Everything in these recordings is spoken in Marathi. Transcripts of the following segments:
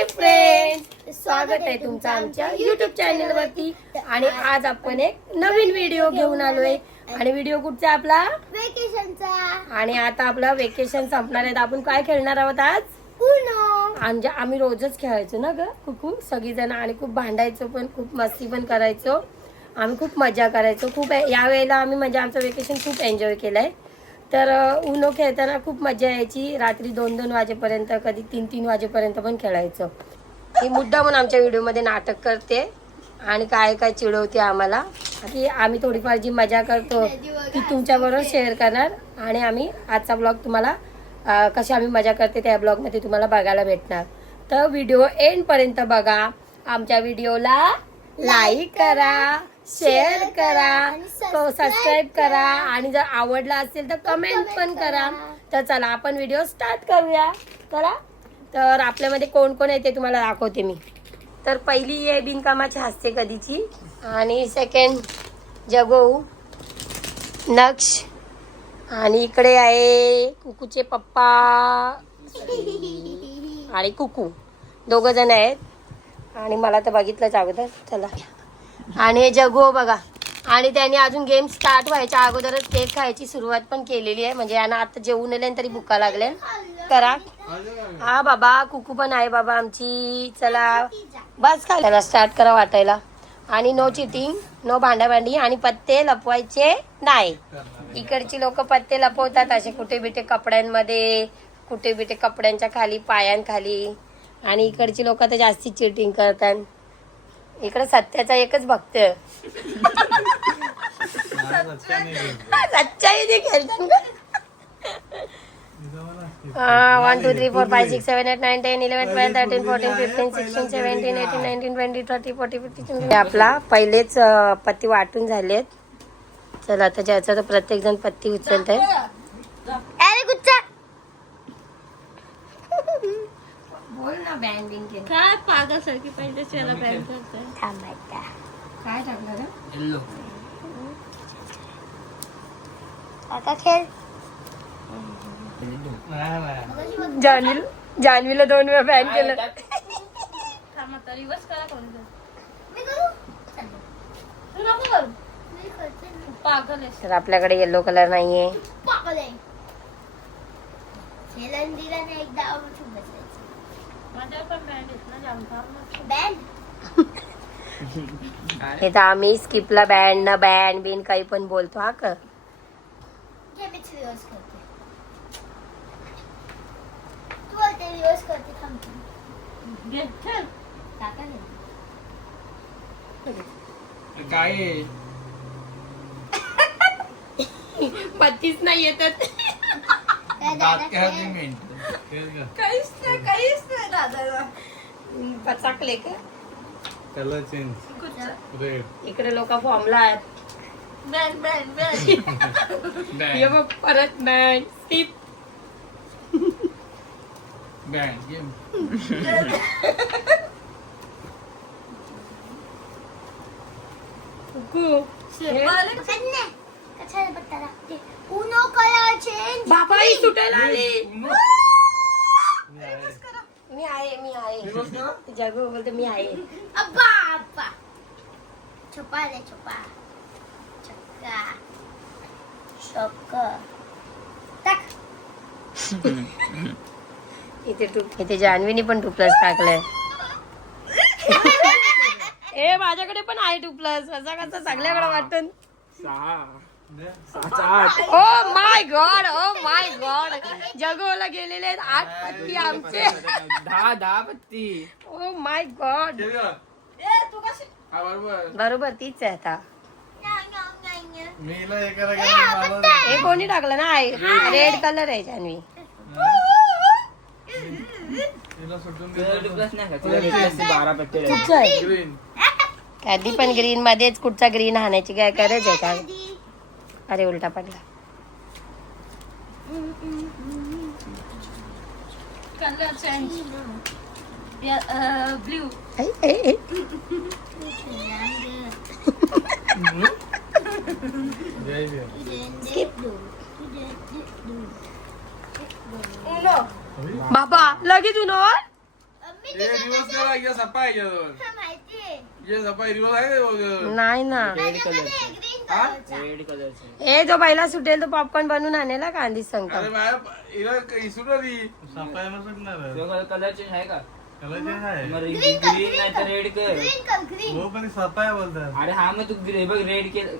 हाय फ्रेंड्स, स्वागत आहे तुमचं आमच्या YouTube चॅनल वरती. आणि आज आपण एक नवीन व्हिडिओ घेऊन आलोय. आणि व्हिडिओ कुठचा आपला वेकेशनचा. आणि आता आपला वेकेशन संपणार आहे. आपण काय खेळणार आहोत आज? उनो. म्हणजे आम्ही रोजच खेळायचो ना ग कुकू सगळीजण, आणि खूप भांडायचो पण खूप मस्ती पण करायचो. आम्ही खूप मजा करायचो. खूप या वेळेला आम्ही म्हणजे आमचं वेकेशन खूप एन्जॉय केलंय. तर उनो खेळताना खूप मजा यायची. रात्री 2-2 वाजेपर्यंत, कधी 3-3 वाजेपर्यंत पण खेळायचो. ही मुद्दा म्हणून आमच्या व्हिडिओमध्ये नाटक करते आणि काय काय चिडवते आम्हाला, की आम्ही थोडीफार जी मजा करतो ती तुमच्याबरोबर शेअर करणार. आणि आम्ही आजचा ब्लॉग तुम्हाला कशी आम्ही मजा करते त्या ब्लॉगमध्ये तुम्हाला बघायला भेटणार. तर व्हिडिओ एंडपर्यंत बघा. आमच्या व्हिडिओला लाईक करा, शेअर करा, सबस्क्राईब करा आणि जर आवडला असेल तर कमेंट पण करा. तर चला आपण व्हिडिओ स्टार्ट करूया. चला, तर आपल्यामध्ये कोण कोण आहे ते तुम्हाला दाखवते मी. तर पहिली आहे बिनकामाची हसते कधीची, आणि सेकंड जगो नक्ष, आणि इकडे आहे कुकूचे पप्पा आणि कुकू, दोघ जण आहेत. आणि मला तर बघितलंच अगोदर. चला, आणि जगो बघा. आणि त्यांनी अजून गेम स्टार्ट व्हायच्या अगोदरच केक खायची सुरुवात पण केलेली आहे. म्हणजे यांना आता जेवून आले तरी भुका लागले. करा. हा बाबा, कुकू पण आहे बाबा आमची. चला बस खा, त्याला स्टार्ट करा वाटायला. आणि नो चिटिंग, नो भांडाभांडी, आणि पत्ते लपवायचे नाही. इकडची लोक पत्ते लपवतात असे कुठे बिटे कपड्यांमध्ये, कुठे बिटे कपड्यांच्या खाली, पायांखाली. आणि इकडची लोक तर जास्ती चिटिंग करतात. इकडे सत्याचा एकच भक्त सच्चाई ते खेळतात. 1 2 3 4 5 6 7 8 9 10 11 12 13 14 15 16 17 18 19 20 30 40 50. आपला पहिलेच पत्ती वाटून झालेत. चला आता ज्याचा तर प्रत्येक जण पत्ती उचलत आहे. बोल ना, बँडिंग काय पागल सारखी पाहिजे त्याला बँड करताय. थांबायचा. काय टाकलं रे? येल्लो. आता खेळ. जान्हवीला 2 वेळा बॅन केलं. थांब आता रिवर्स करा कोणतं. मी करू. तू नको करू. मी करते. पागल आहे. तर आपल्याकडे येल्लो कलर नाहीये. पागल आहे. खेळून दिला नाही एकदा आवडून बसायचं. माझ्या पण बँड आहेत ना, जामता बँड. हे तर आम्ही स्किपला बँड न बँड बिन काही पण बोलतो. हा का घे मी रिवर्स करते. तू बोलते रिवर्स करते. थांब. घे खेळ. टाका नाही. काय आहे? पत्तीच नाही येतात. दात काय होते मिनिट? काहीच नाही दादाला. पचाकले का? Colour change. रेड. इकडे लोक फॉर्मला आहेत. बँड बँड बँड. हे बघ परत बँड टिप. बँड गेम. कुकू. Uno colour change. बाबा ही सुटायला आली. मी आहे. जगू बोलते मी आहे. अब्बा अब्बा. छुपा रे छुपा. छक्का. शॉक. टाक. इथे जान्हवीने पण 2+ टाकलंय. ए माझ्याकडे पण आहे 2+. असा कसा सगळ्याकडे वाटतं. 6 oh my God, oh my God. जगोला गेलेले आहेत 8 पत्ती आमचे. 10 पत्ती. Oh my God. तू कशी. बरोबर तीच आहे आता. मीला एका हे कोणी टाकलं ना? रेड कलर आहे जान्हवी. ग्रीन. कधी पण ग्रीन मध्येच. कुठचा ग्रीन हाणायची काय गरज आहे का? अरे उलटा पडला. Colour change. ब्लू. बाबा लगेच उन्हावर. रिवर्स करा ये सप्पा आहे याच्यावर. माहितीये ये सप्पा रिवर्स आहे का याच्यावर? नाही ना रेड कलरचा रेड कलरचं ए जो पहिला सुटेल तो पॉपकॉर्न बनवून आणेला का आधीच सांगतो अरे माझ्या हिला सुटली. तो कलर चेंज आहे का मग Green ग्रीन कर, नाही तर रेड कर ग्रीन कर ग्रीन अरे हा मग तू बघ रेड केलं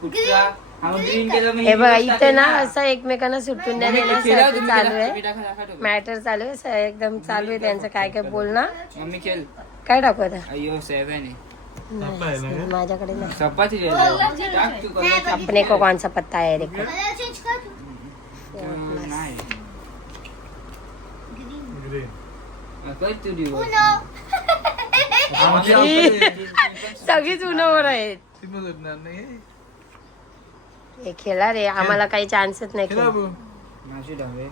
कुठचा हा मग ग्रीन केलं मग हे बघा reverse इथे ना टाकेल असं एकमेकांना सुटून नाही मम्मी खेळा देण्यासाठी तुम्ही चालू टाका, आहे तुम्ही टाका, टाका, टाका. मॅटर चालू आहे एकदम चालू आहे त्यांचं काय काय बोलणं मम्मी खेळ काय टाकू आता अय्यो 7 आहे नाही, माझ्याकडे नाही चपाती टाक तू कलर अपने को कौन सा पत्ता है देखो कलर चेंज कर तू नाही ग्रीन कर तू दिवस उनो सगळीच उन्हावर आहेत नाही हे खेळा रे आम्हाला काही चान्सच नाही खेळ. माझी डावे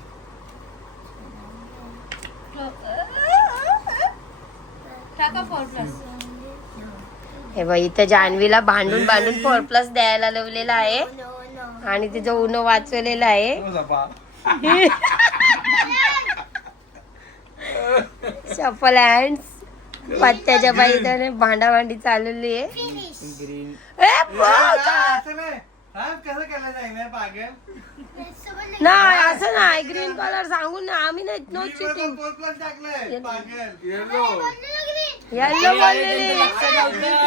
टाका 4+. हे बघ इथं जान्हवीला भांडून भांडून 4+ द्यायला लावलेला आहे नो आणि तिचं उन्ह वाचवलेलं आहे शफल हँड्स पत्त्याच्या बाईने भांडाभांडी चालवली आहे फिनिश ग्रीन ए, बघ! नाही असं नाही ग्रीन कलर सांगून ना आम्ही नाही नो चिटिंग येलो येल्लो बोललेले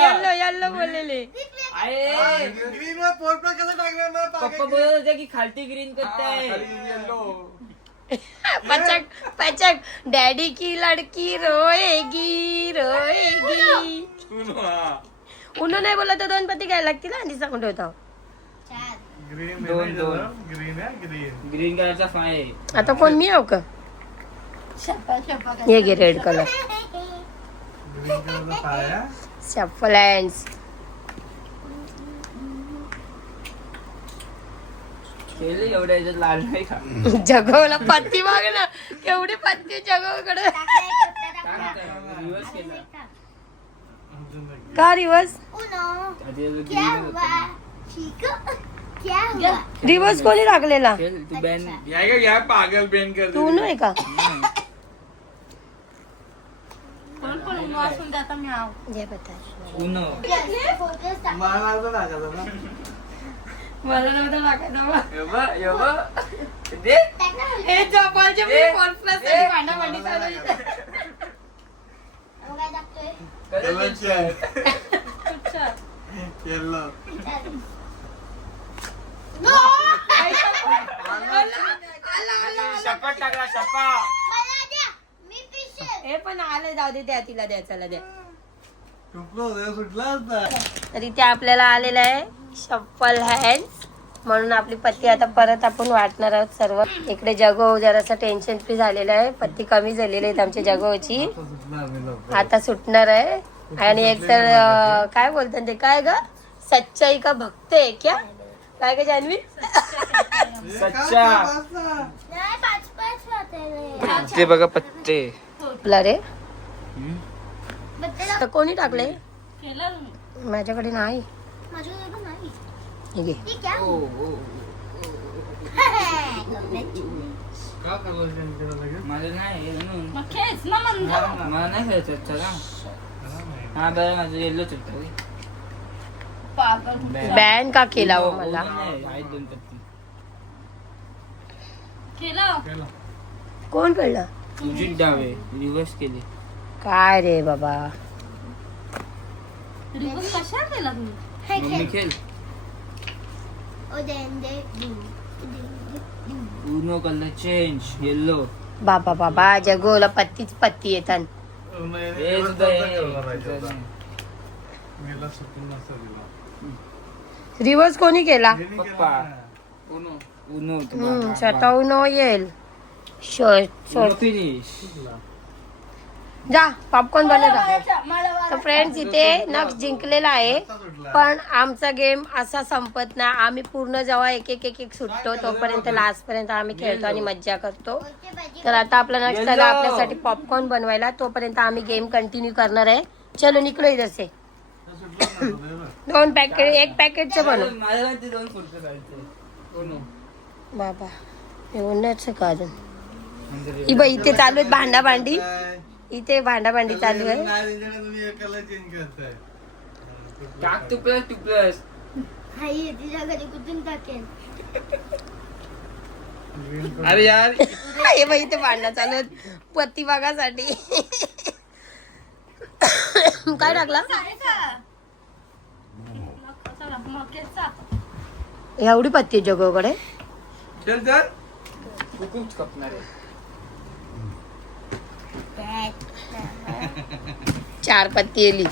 येल्लो येल्लो बोललेले पप्पा बोलत होते की खालती ग्रीन करताय येलो पचक पचक डॅडी की लड़की रोएगी रोएगी उन्हो नाही बोलत तर 2 पत्ती घ्यायला लागतील आणि सांगून ठेवतो ग्रीन कलरचा फाय आहे आता कोण मी आहो का हे घे रेड कलर शफल हँड्स केले एवढ्या याच्यात लाल नाही का जगवला पत्ती बघ ना केवढी पत्ती जगवकडे रिवर्स केला का रिवर्स उनो आधी याचं क्या green हुआ होतं. चिको क्या हुआ रिवर्स कोणी टाकलेला खेळ तू बॅन या का या पागल पेन कर तू उन्हो आहे का कोण कोण उनो असून जाता मी आव जे बता उनो फोकस टाक मला नव्हतं टाकायचं दे हे जपालचे मी 4+ साठी भांडाभांडी चालू आहे. अहो, काय टाकतोय नो शपथ टाकला शपा मला द्या मी पिशे हे पण आले जाऊ दे द्या तिला द्या चला द्या सुटला तर इथे आपल्याला आलेलं आहे शफल हँड्स म्हणून आपली पत्ती आता परत आपण वाटणार आहोत सर्व इकडे जगो जरासं टेन्शन फ्री झालेलं आहे पत्ती कमी झालेली आहेत आमच्या जगोची आता सुटणार आहे आणि एक तर काय बोलतात ते काय ग सच्चाई का भक्त आहे क्या काय ग जान्हवी सच्चा नाही 5 वाटले पत्ते बघा पत्ते आपला रे बत्तेला तर कोणी टाकले केलं तुम्ही माझ्याकडे नाही माझ्याकडे पण नाही हे घे. हे क्या ओ हुआ? माझं नाही म्हणून मग खेच ना म्हणतो मला नाही खेळायचं चला हा बरं माझं येल्लो चुकतं पागल बॅन का केला हो मला आहेत 2 पत्ती केलं कोण पडलं तुझी डावे रिव्हर्स केली काय रे बाबा रिवर्स कशा केला तुम्ही मम्मी खेळ ओ देंदे उनो कलर चेंज येल्लो बाबा बाबा जगोला पत्तीच पत्ती येतात हे सुद्धा आहे. रिवर्स कोणी केला पप्पा उनो स्वतःहून येईल उनो फिनिश जा पॉपकॉर्न बनवता तर फ्रेंड्स इथे नक्स जिंकलेला आहे पण आमचा गेम असा संपत नाही आम्ही पूर्ण जेव्हा एक एक एक एक सुटतो तोपर्यंत लास्ट पर्यंत आम्ही खेळतो आणि मज्जा करतो तर आता आपला नेक्स्ट झाला आपल्यासाठी पॉपकॉर्न बनवायला तोपर्यंत आम्ही गेम कंटिन्यू करणार आहे चलो निकलो इधर से 2 पॅकेट 1 पॅकेटचं बनव माझ्या ते 2 फुटके काढते उनो बाबा एवढंच का अजून ही बाई इथे चालू आहेत भांडा भांडी इथे भांडाभांडी चालू आहे. नाही त्याच्याने तुम्ही एकाला चेंज करताय. टाक तू प्लस हाय तिच्या घरी कुठून टाकेल. अरे यार हे बाई इथे भांडणं चालू आहेत पती बागासाठी. काय टाकला एवढी पत्ती आहे जगोकडे. चल चल कुकूच कपणार आहे. 4 पत्ती येली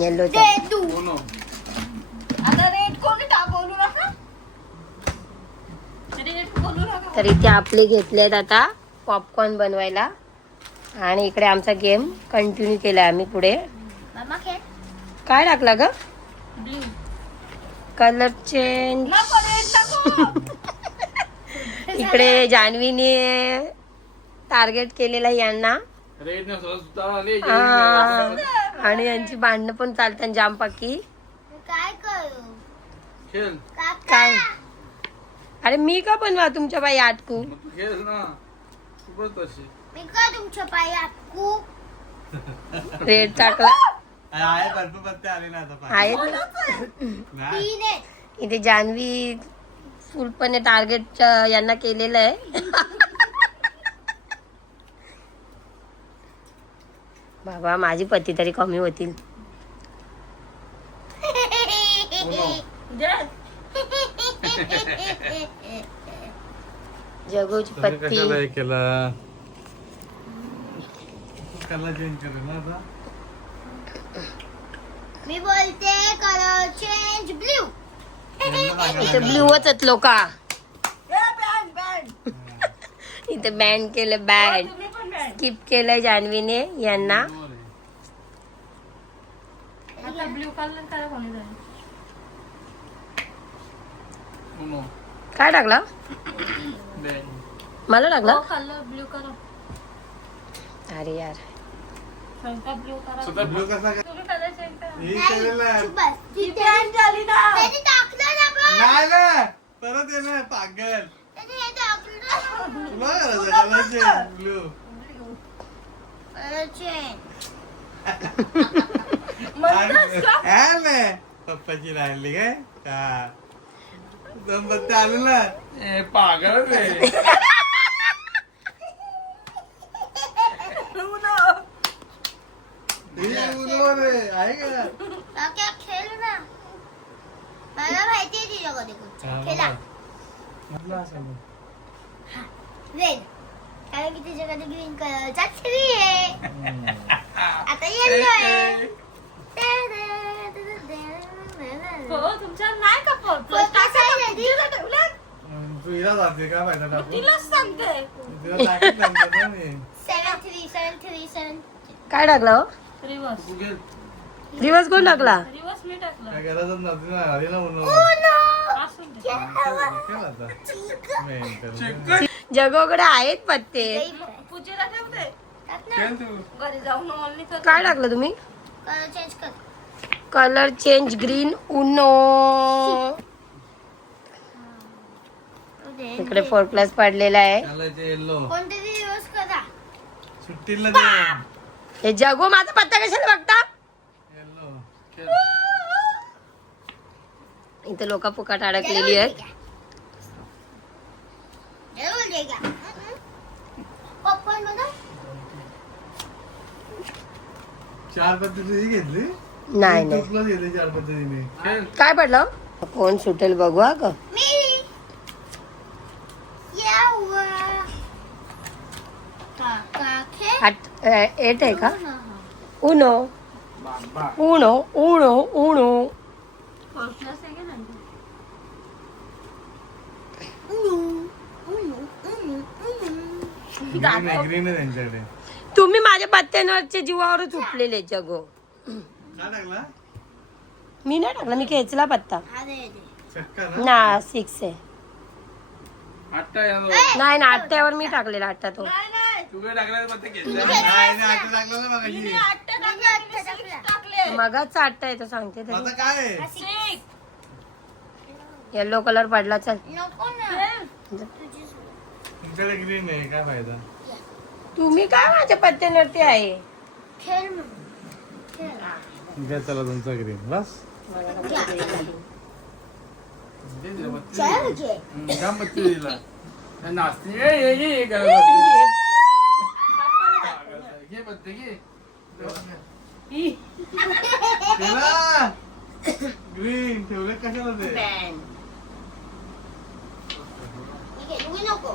येल्लो. बोनो. आता रेट कोणी बोलू नका. रेट बोलू नका. तर इथे आपले घेतलेत आता पॉपकॉर्न बनवायला आणि इकडे आमचा गेम कंटिन्यू केलाय आम्ही पुढे. मामा खेळ. काय टाकला ग ब्ल्यू. Colour change. नको रेट नको. इकडे जान्हवीने टार्गेट केलेला यांना रेड न सुद्धा आले. आणि यांची भांडणं पण चालतात जामपाकी. काय करू खेळ. काय अरे मी का बनवा तुमच्या बाई आटकू. मग तू खेळ ना तू पण तशी. मी का तुमच्या पायी अटकू. रेड टाकला आहे भरपूर पत्ते आले ना आता. आहेत. नाही. 3 आहे. इथे जान्हवी फुलपणे टार्गेट यांना केलेलं आहे. बाबा माझी पती तरी कमी होतील. जगूची तुम्ही पत्ती कशाला हे केला. कलर चेंज करेल ना आता. मी बोलते कलर चेंज ब्ल्यू. इथे ब्ल्यूच लोका. इथे बँड केलं बँड स्किप केलंय जान्हवीने यांना. आता ब्ल्यू कलर करा कोणी जाईल. बोनो. काय टाकला मला टाकला. कलर ब्ल्यू करा. अरे यार ब्ल्यू करा. स्वतः ब्लू कसा काय? तुम्ही कलर चेंज करा. हे केलेलं आहे. बस ती चेंज झाली ना. त्यांनी टाकलं ना पण. नाही ना परत ये ना पागल. त्यांनी हे टाकलं. तुला करायचं colour change blue. Colour change. पप्पाची राहिली काय का 2 पत्ते आले ना. पागल रे. आहे का काका खेळ ना. मला माहिती आहे तुझ्या घरी कुठं. खेळा. रेड. कारण की तुझ्या घरी ग्रीन कलरचा ट्री आहे. आता येल्लो आहे. तुमच्या नाही का तू हिला जाते का फायदा टाकून. तिलाच सांगते. तिला टाकत नंतर ना मी. 7-3 काय टाकला हो रिवर्स. तू घे. दिवस कोण टाकला. रिवर्स मी टाकलं. काय गरजच नव्हती ना आली ना म्हणून. असून दे. केलं आता. मेंटल. जगोकडे आहेत पत्ते. पूजेला ठेवते. टाक ना. खेळ तू. घरी जाऊन ऑनली कर. काय टाकलं तुम्ही. कलर चेंज कर. Colour change green Uno. इकडे 4+ पडलेला आहे. चालायचे येल्लो. कोणतरी रिवर्स करा. सुट्टीला दे. हे जगो माझा पत्ता कशाला बघता. येल्लो. खेळ. इथे लोक फुकट अडकलेली आहेत. जरूर देगा. पॉपकॉर्न बनव. 4 पत्ते तुझी घेतली. नाही नाही तुला घेतली 4 पद्धतीने. खेळ. काय पडलं कोण सुटेल बघू हा ग. मी यावा. काका खेळ. 8 आहे का. Uno Uno Uno Uno. Green आहे त्यांच्याकडे. तुम्ही माझ्या पत्त्यांवरच्या जीवावरच उठलेले जगो. काय टाकला. मी नाही टाकला. मी खेचला पत्ता चक्का ना. ना 6 आहे. आट्टा यालो. नाही ना 8 मी टाकलेला 8 तो. तू काय टाकला पत्ते घेतला. नाही नाही, आट्टा टाकला ना मगाशी. मगाच 8 आहे तो सांगते तरी. आता काय आहे? येल्लो कलर पडला. चल नको ना. तुमच्याकडे ग्रीन आहे काय फायदा. तुम्ही काय माझ्या पत्त्यांवरती आहे खेळ म्हणून. खेळ. घ्या चला तुमचा ग्रीन बस खेळ घे. का बत्ती दिला नाचते ये घे बत्ती घे त्याला ग्रीन ठेवले कशाला ते मी खेळू की नको?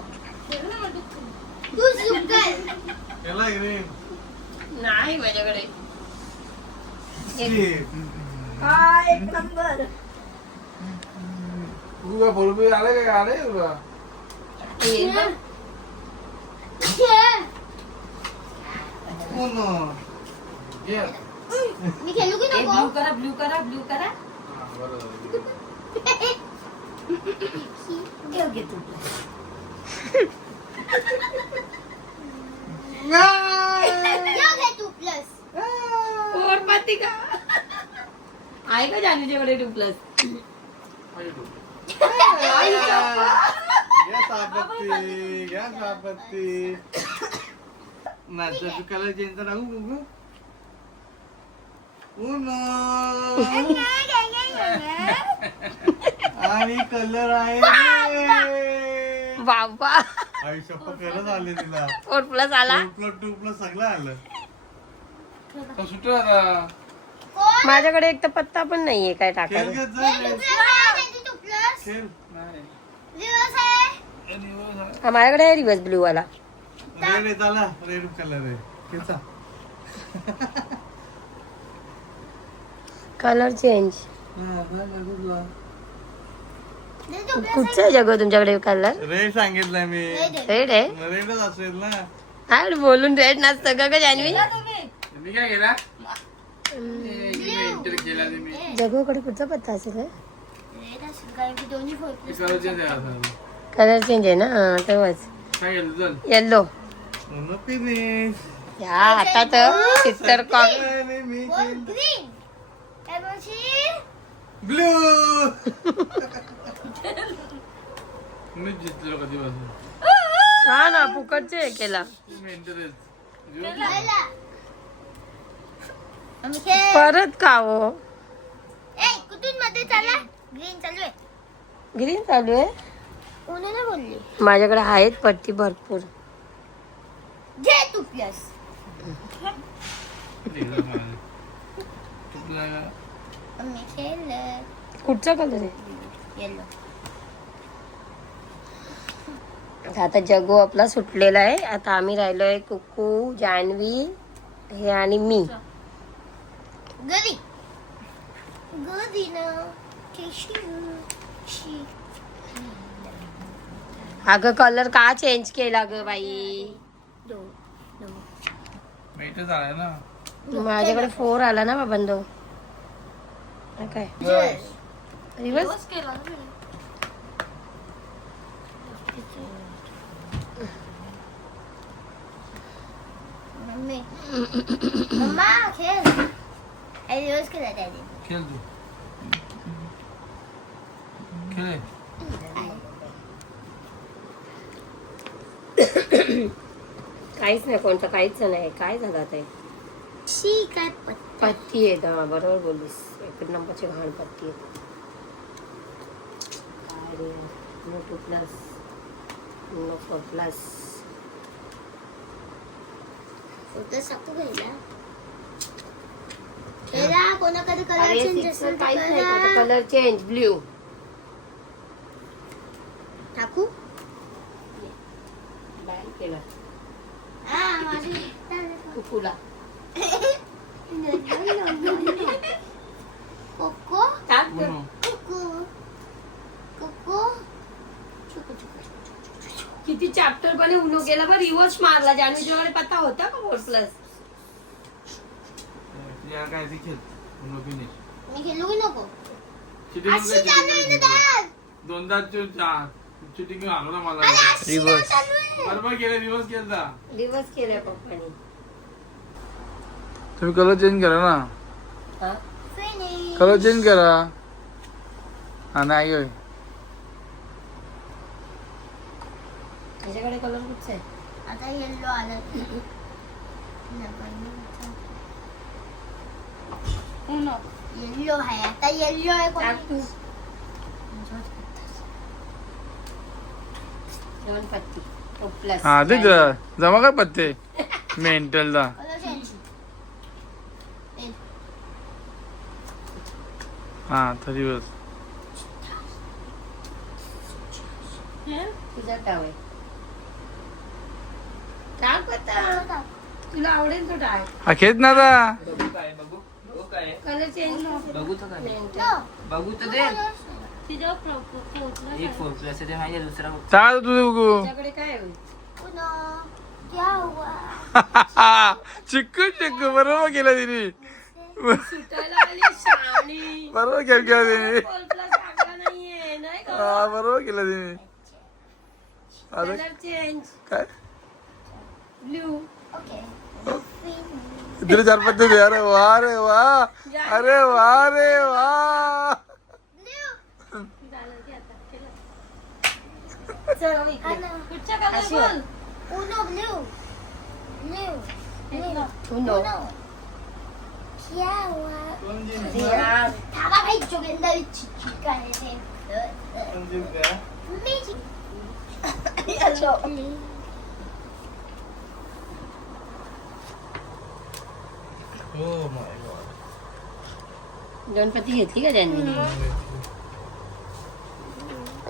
तू झुक कर. त्याला ग्रीन नाही माझ्याकडे एक नंबर. तुला बोलबी आले काय आले तुला खेळ. मी खेळू की नको? ब्लू करा ब्लू करा ब्लू करा घेऊ घे तू घेऊ घे तू प्लस. फोर पत्ती का आहे का जानूच्याकडे 2 प्लस घ्या सापत्ती घ्या सापत्ती नाचा तू कलर चेंज राहू बघू आणि कलर आहे बाबा आयुष्य कलर आले तिला 4 प्लस आला 2+2+ सगळं आलं कोण? माझ्याकडे एक तर पत्ता पण नाहीये काय खेळ टाकायला घेत जा हे तू प्लस आहे, हे तू प्लस. खेळ दिवस आहे. हा, माझ्याकडे आहे रिवर्स ब्लू वाला रेड आहे त्याला रेड कलर आहे खेळचा कलर चेंज हे तू प्लस कुठचं आहे जगो तुमच्याकडे कलर रेड सांगितलंय मी आहे. रेड आहे रेडच असेल ना हा बोलून रेड नसतं का ग जानवी मी काय केला एंटर केला मी जगोकडे कुठचा पत्ता असेल रेड असेल, कारण की दोन्ही फोर प्लस. कलर चेंज आहे ना हा, तेव्हाच काय केलं चल येल्लो फिनिश या आता तर चित्तर कॉक बोल ग्रीन. काय बोलशील? ब्लू मी जिंकलो कधी पासून हा ना फुकटचे केला खेळला. आम्ही खेळ. परत का हो ए, कुठून मध्ये चालला? ग्रीन चालू आहे. ग्रीन चालू आहे कोणाला बोलली? माझ्याकडे आहेत पट्टी भरपूर घे तू प्लस. आम्ही खेळलं. कुठचा कलर आहे येलो. आता जगू आपला सुटलेला आहे आता आम्ही राहिलोय कुकू जान्हवी हे आणि मी गदी. गदी ना. केशी. अगं कलर का चेंज केला ग बाई मेटच आलाय ना माझ्याकडे 4 आला ना बाबंदो काय रिवर्स केला. मम्मी. मम्मा खेळ. दिवस केला त्याने. खेळ तू खेळ काहीच नाही कोणतं काहीच नाही काय झालं आता हे? शी काय पत्ती आहे हा बरोबर बोललीस 1 नंबरची घाण पत्ती आहे काय रे no 2 plus no 4 plus photo सापू घ्यायला. खेळा. कोणाकडे कलर चेंज असेल तर काहीच नाही करा. कलर चेंज ब्ल्यू टाकू. बॅन केला हा माझी. कुकूला कोको. टाक कोको. कोको. किती चॅप्टर पण उनो केला पण रिवर्स मारला जानवीच्याकडे पत्ता होता का 4 प्लस या काय ती खेळ फिनिश मी खेळू की नको? चिटिंग अशी चालू आहे ना दॅड. दोनदा चिटिंग आलो ना मला अरे अशी रिवर्स चालू आहे. बरोबर केलं रिवर्स केलता रिवर्स केलाय पप्पानी तुम्ही कलर चेंज करा ना हा Finish. कलर चेंज करा हा नाही होय त्याच्याकडे कलर कुठचा आहे आता येल्लो आलं येल्लो आहे आता येल्लो आहे टाक तू. दोन पत्ती प्लस हा ते जमा काय पत्ते मेंटलचा. हा तरी बस. तुझा टाव आहे. टाक आता. तुला आवडेल तो टाक. हा खेच ना आता. बघू काय बघू बघू काय कलर चेंज बघू तर काय बघू तर दे. एक 4+ ते माहिती दुसरा चाल तुझं बघू. तुझ्याकडे काय होईल? चिक्कू चिक्कू बरोबर केलं तिने. सुटायला आली श्रावणी. बरोबर केलं तिने. पोलपला टाकला नाहीये नाही का? हा बरोबर केलं तिने. अरे कलर चेंज काय ब्ल्यू. तिने 4 पत्ते दे. अरे वा रे वा. अरे वा रे वा. चल इकडे. कुठच्या अशी कलर आहे. बोल उनो ब्लू ब्लू उनो. क्या हुआ अरे यार. थांबा भाई जोगिंदर चिचिक आहे रे गणपती घेतली का त्यांनी?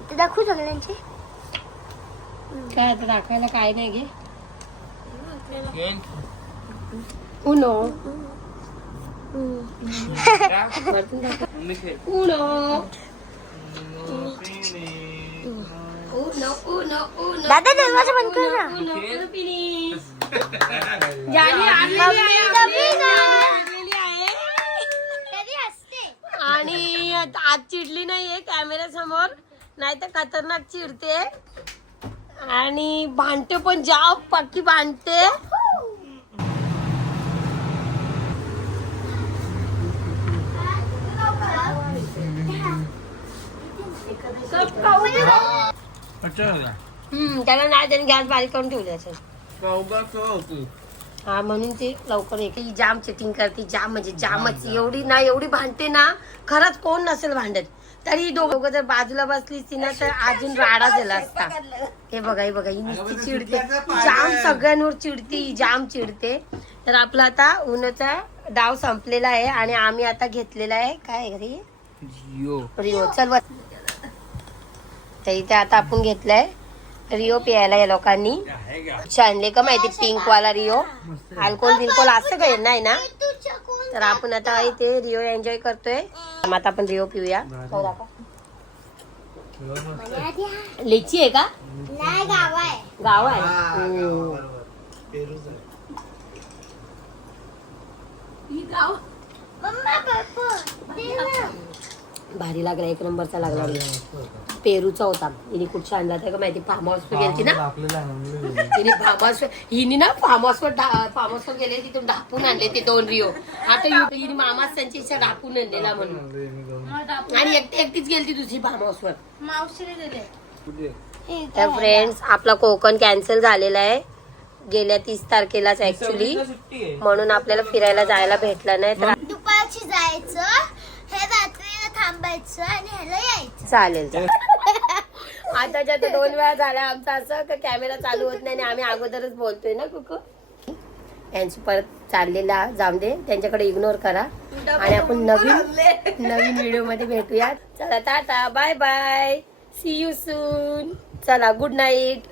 ते दाखवू सगळ्यांचे काय आता दाखवायला काय नाही घे. घेऊन उनो. जा. वरतून दाखव. मी खेळ. उनो. Uno Uno Uno. दादा दरवाजा बंद कर ना. Uno Uno finish. जानी आणलेली आहे आपली. आणलेली आहे. कधी असते आणि आज चिडली नाहीये कॅमेरा समोर, नाही तर खतरनाक चिडते. आणि भांडते पण जाव पक्की भांडते. त्याला नाही त्याने गॅस बारीक करून ठेवले असेल. हा म्हणून ते लवकर येते. ही जाम चिटिंग करते. जाम म्हणजे जामच. एवढी भांडते ना. खरंच कोण नसेल भांडत तरी दोघं जर बाजूला बसली असती ना तर अजून राडा झाला असता. हे बघा ही नुसती चिडते. जाम सगळ्यांवर चिडते. ही जाम चिडते. तर आपला आता उन्हाचा डाव संपलेला आहे आणि आम्ही आता घेतलेला आहे काय घरी रिओ. चल बस. तर इथे आता आपण घेतलाय रिओ प्यायला या लोकांनी. आणले का माहिती पिंक वाला रिओ. अल्कोहोल बिलकोल असं काही नाही ना. तर आपण आता इथे रिओ एन्जॉय करतोय. मग आता आपण रिओ पिऊया. लिची आहे का? नाही गाव आहे गाव आहे. मम्मा पप्पा दे ना. भारी लागला. एक नंबरचा लागला. पेरूचा होता. हिने कुठच्या आणला त्या का माहिती. फार्म हाऊसवर गेलती ना हिने. हिने ना फार्म हाऊसवर गेले. तिथून ढापून आणले ते 2 रिओ. आता हिने मामाच त्यांच्या इच्छा ढापून आणलेला म्हणून. आणि एकटीच गेलती दुसरी फार्म हाऊसवर. मावशीने दिले. तर फ्रेंड्स आपला कोकण कॅन्सल झालेला आहे गेल्या 30 तारखेलाच ऍक्च्युली. सुट्टी आहे. म्हणून आपल्याला फिरायला जायला भेटलं नाही. तर दुपारची जायचं हे रात्रीला थांबायचं आणि ह्याला यायचं. चालेल. आताच्या तर 2 वेळा झाला आमचं असं का कॅमेरा चालू होत नाही आणि आम्ही अगोदरच बोलतोय ना कुकू. यांची परत चाललेला जाऊन दे. त्यांच्याकडे इग्नोर करा आणि आपण नवीन व्हिडिओ मध्ये भेटूया. चला tata bye bye. See you soon. चला गुड नाईट.